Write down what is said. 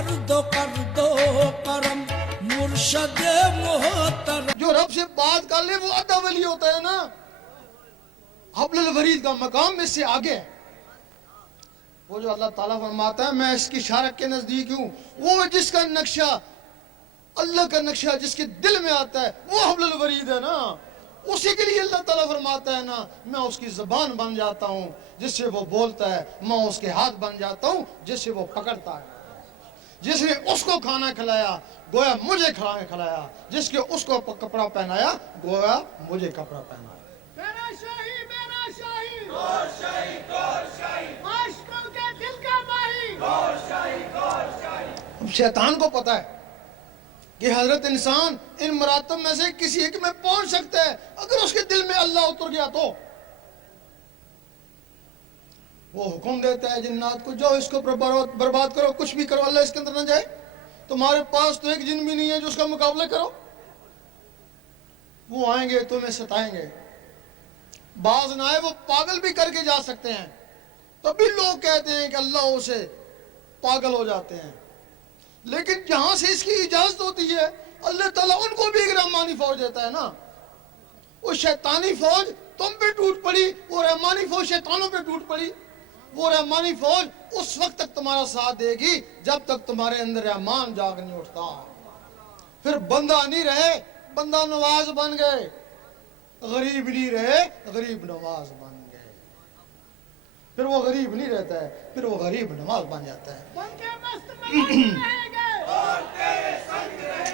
کرم مرشد محترم. جو رب سے بات کر لے وہ ادھا ولی ہوتا ہے نا. حبل الورید کا مقام اس سے آگے ہے. وہ جو اللہ تعالیٰ فرماتا ہے میں اس کی شارک کے نزدیک ہوں، وہ جس کا نقشہ اللہ کا نقشہ جس کے دل میں آتا ہے وہ حبل الورید ہے نا. اسی کے لیے اللہ تعالیٰ فرماتا ہے نا میں اس کی زبان بن جاتا ہوں جس سے وہ بولتا ہے، میں اس کے ہاتھ بن جاتا ہوں جس سے وہ پکڑتا ہے. جس نے اس کو کھانا کھلایا گویا مجھے کھانا کھلایا، جس کے اس کو کپڑا پہنایا گویا مجھے کپڑا پہنایا. میرا شاہی گور شاہی عاشقوں کے دل کا ماہی گور شاہی. اب شیطان کو پتا ہے کہ حضرت انسان ان مراتب میں سے کسی ایک میں پہنچ سکتا ہے. اگر اس کے دل میں اللہ اتر گیا تو وہ حکم دیتا ہے جنات کو جاؤ اس کو برباد کرو، کچھ بھی کرو، اللہ اس کے اندر نہ جائے. تمہارے پاس تو ایک جن بھی نہیں ہے جو اس کا مقابلہ کرو. وہ آئیں گے تمہیں ستائیں گے. بعض نہ آئے وہ پاگل بھی کر کے جا سکتے ہیں، تبھی لوگ کہتے ہیں کہ اللہ اسے پاگل ہو جاتے ہیں. لیکن جہاں سے اس کی اجازت ہوتی ہے اللہ تعالیٰ ان کو بھی ایک رحمانی فوج دیتا ہے نا. وہ شیطانی فوج تم پہ ٹوٹ پڑی، وہ رحمانی فوج شیطانوں پہ ٹوٹ پڑی. وہ رحمانی فوج اس وقت تک تمہارا ساتھ دے گی جب تک تمہارے اندر رحمان جاگ نہیں اٹھتا. پھر بندہ نہیں رہے، بندہ نواز بن گئے. غریب نہیں رہے، غریب نواز بن گئے. پھر وہ غریب نہیں رہتا ہے، پھر وہ غریب نواز بن جاتا ہے. بن کے مست ملک رہیں گے اور تیرے سنگ رہیں